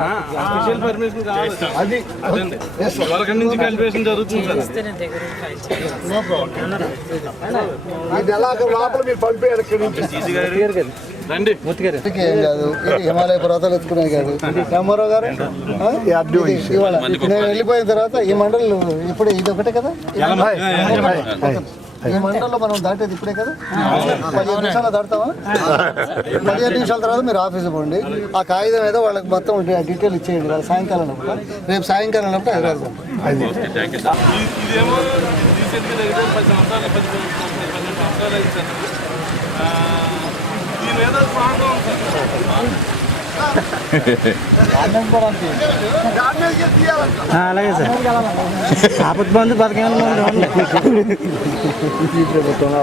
official permission కావాలి అది వరకండి నుంచి కల్టివేషన్ జరుగుతుంది ఇది ఎలా లోపల మీరు పంపేయాలి ఇక్కడి నుంచి రండి ఏం కాదు ఇది హిమాలయ పర్వతాలు ఎత్తుకునేది కాదు రామారావు గారు ఇవాళ నేను వెళ్ళిపోయిన తర్వాత ఈ మండలం ఇప్పుడే ఇది ఒకటే కదా ఈ మండలంలో మనం దాటేది ఇప్పుడే కదా 15 నిమిషాలు దాటుతామా 15 నిమిషాల తర్వాత మీరు ఆఫీసు పోండి ఆ కాగితం ఏదో వాళ్ళకి మొత్తం డీటెయిల్ ఇచ్చేయండి వాళ్ళ సాయంకాలం రేపు సాయంకాలం హైదరాబాద్ ఇదేమో రీసెంట్గా దగ్గర 10 సంవత్సరాలు 10 సంవత్సరాలు అయింది సార్ దీని ఏదో స్ట్రాంగ్గా ఉంది సార్ అలాగే సార్ ఆపత్ బంధు పథకం ప్రభుత్వంలో